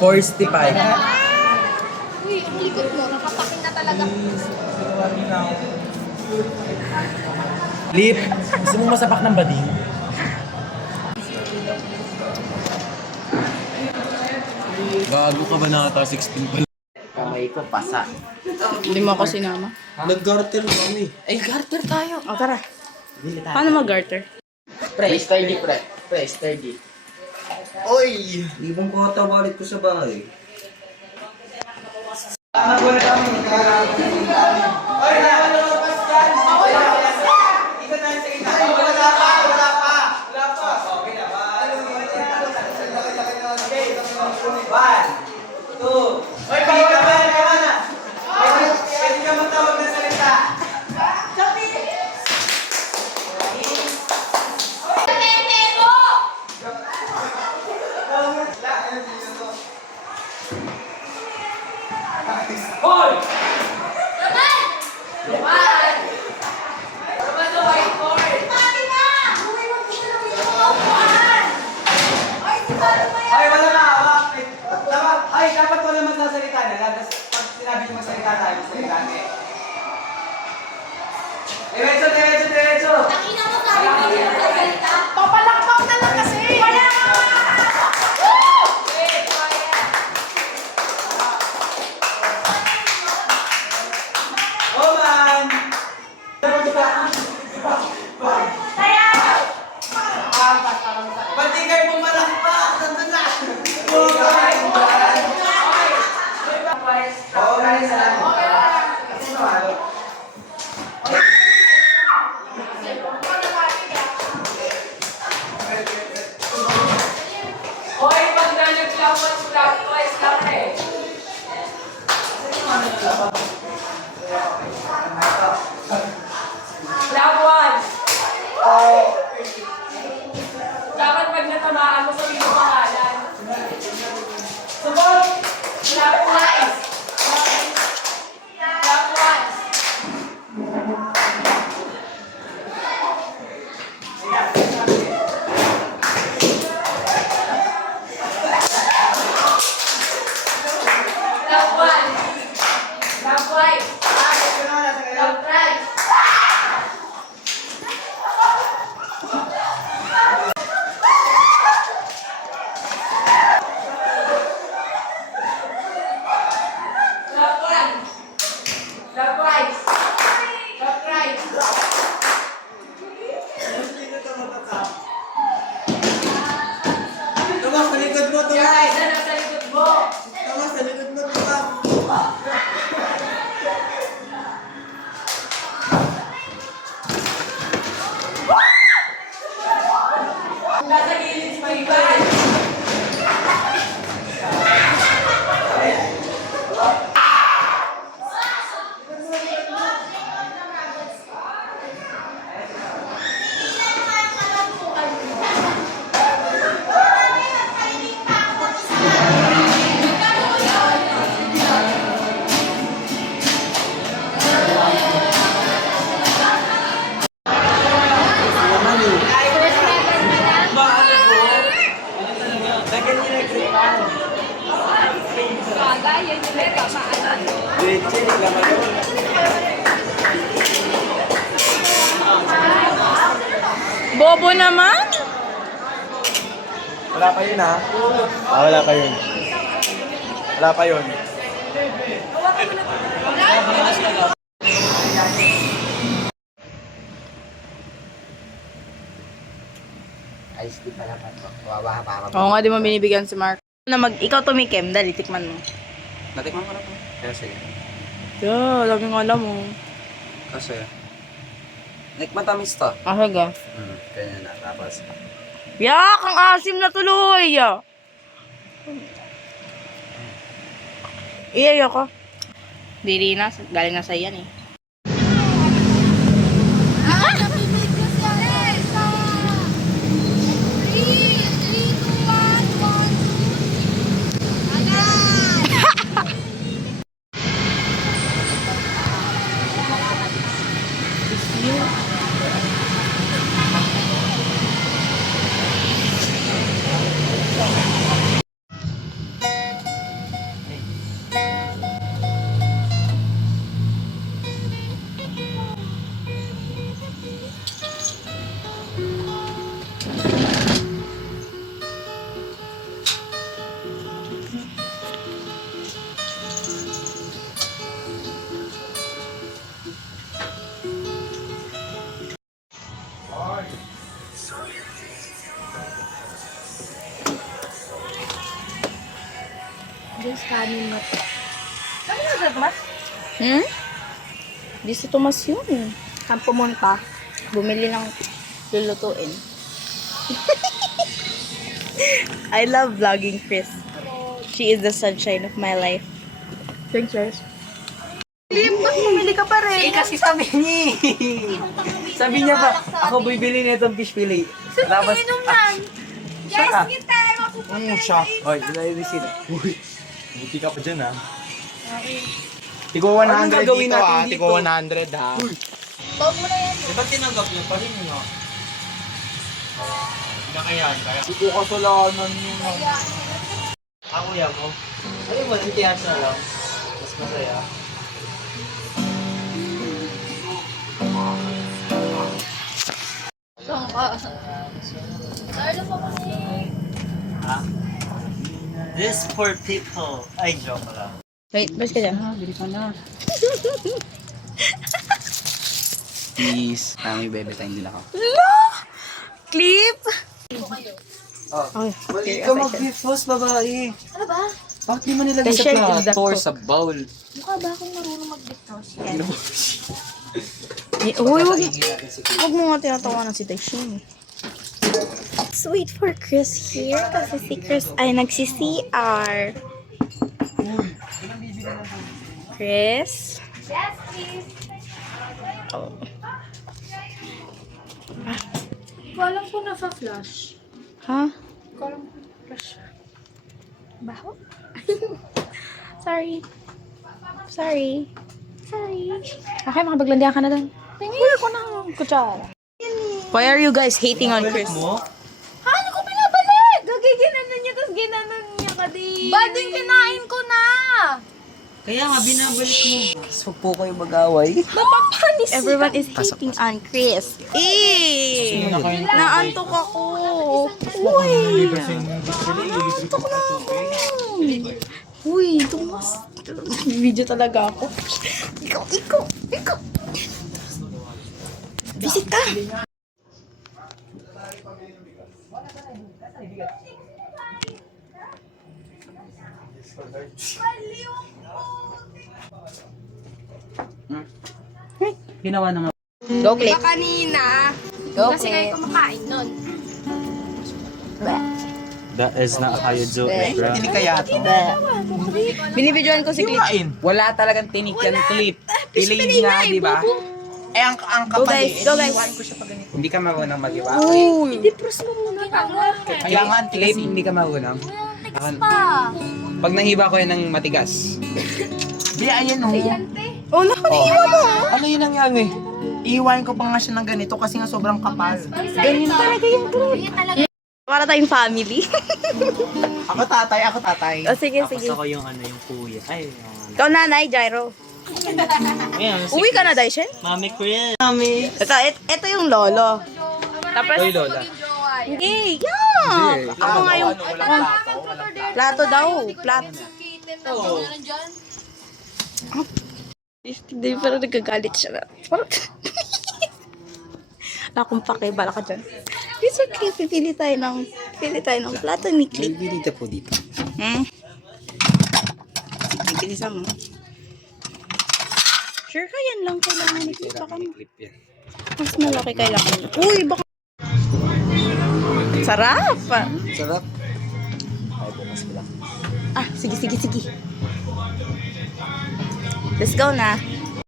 465. Uy, ang ikot mo. Nakapakin na talaga. Lip, gusto mo masapak ng bading? Gago ka ba nata 16 pala? Kamay ko pasa. Hindi mo ako sinama. Nag-garter kami. Ay, garter tayo. O, tara. Paano mag-garter? Pre, sturdy pre. Pre, sturdy. Oy! Ibang ko ata wallet ko sa bahay. Ay, wala na hawak. Ay, dapat wala magsasalita na. Pag sinabi ko magsalita tayo, magsalita tayo. Diretso, diretso, diretso. Nakina mo sabi ko hindi mo sasalita. Papalakpak na lang kasi. Wala! Oh, man. Ba't di kayo pumalakpak? Nandun na. Oh, guys. Oo, guys. Salamat. Hoy, pag nag-clockwise lang eh. Clockwise! Dapat pag natamaan mo, sabihin mo pangalan. Subok! Clockwise! Clockwise! Clockwise! Clockwise! Clockwise! Clockwise! Clockwise! Clockwise! Tumak, sa likod mo, tumak. Guys, ano sa likod mo? Tumak, sa likod mo, tumak. Nasa gilid si Maybay. Bagay, yan yung nagpapaalam. Bobo naman? Wala pa yun ha? Wala pa yun. Wala pa yun. Ice tea pala pa. Wawaha para. Oo nga, di mo binibigyan si Mark. Ikaw tumikim, dali, tikman mo. Natikman ko na po. Kasi. Yeah, lagi nga alam mo. Kasi. Matamis to. Ah, sige. Kanya na. Tapos. Yak, ang asim na tuloy. Iya, ko. Dili na, galing na sa iyan eh. Napimig ko siya eh. Sa 3, 2, 1, 1. Agad! Just kanin mo. Ano na sa Tomas? Di si Tomas yun. Saan pumunta? Bumili ng lulutuin. I love vlogging Chris. She is the sunshine of my life. Thanks, guys. Lim, mas bumili ka pa rin. Kasi sabi niya Sabi niya ba, ako bibili na itong fish fillet. Tapos, Inuman. siya ka. Kita, mapupunta. Siya. Oy, dinayo din sila. Uy, buti ka pa dyan ha. Tigo 100 Anong gagawin dito natin ha. dito? Tigo 100 ha. Bawag mo na yan. Diba tinanggap niya pa rin nga? Nakayan, kaya. Hindi ko kasalanan yun. Ako yan mo. Ano mo, intiyas na lang. Mas masaya. This poor people. Ay, joke lang. Wait, bas ka dyan. Bili ka na. Please, kami bebe tayong din ako. Clip! Oh. Ay, Mali ka mag-gift babae. Ano ba? Bakit di mo nilagay sa T-shirt is the plato or cook. sa bowl? Mukha ba akong marunong mag-dictos? Uy, wag, Kainin natin si Chris. wag mo nga tinatawanan si Taishin. Let's wait for Chris here kasi si Chris ay nagsi-CR. Chris? Yes, please. Oh. Ko alam ko nasa-flash. Ha? Ko alam ko flash. Baho? Sorry. Sorry. Sorry. Okay, makapaglandian ka na doon. Huli ko na ang kutsara. Why are you guys hating on Chris? Ano ko pinabalik? Gagiginanan niya, tapos ginanan niya ka din. Bading kinain ko na. Kaya nga, binabalik mo. So po kayo mag-away. Napapanis. Everyone is hating on Chris. Eh! Naantok ako. Uy! Naantok na ako. Uy, Tomas. Video talaga ako. Ikaw. Visit ka. Ginawa na nga. Go click. Kanina. Go Kasi kayo click. kumakain nun. That is not how you do it, bro. Hindi kaya to. Binibidyoan ko si Clip. Wala talagang tinik yan clip. Piliin nga, di ba? Eh, ang Go kapal guys, go guys. Hindi ka marunong mag-iwa. Uy! Di-press mo muna. Kaya nga, clip, hindi ka marunong. Pa. Pag nahiba ko yan ng matigas. Di, ayan o. Oh, nakaliwa mo. Ano yun nangyari? Iiwain ko pa nga siya ng ganito kasi nga sobrang kapal. Ganyan talaga yung Clip. Para tayong family. Ako tatay. O sige, sige. Ako yung yung kuya. Ay, Ikaw nanay, Gyro. ayan, Uwi ka na, Daishin? Mami Chris. Mami. Ito yung lolo. Tapos, Hoy, Lola. hindi, yeah. Ako nga yung, plato daw, plato. Hindi, pero nagagalit siya na. Parang, wala akong pake, bala ka dyan. It's okay, pipili tayo ng plato ni Clip. Dito po dito. Bilisan mo. Sure ka, yan lang kailangan ni Clip. Baka Clip yan. mas malaki kailangan. Uy, baka... Sarap! Sarap. Ay, bukas ko lang. Ah, sige. Let's go na.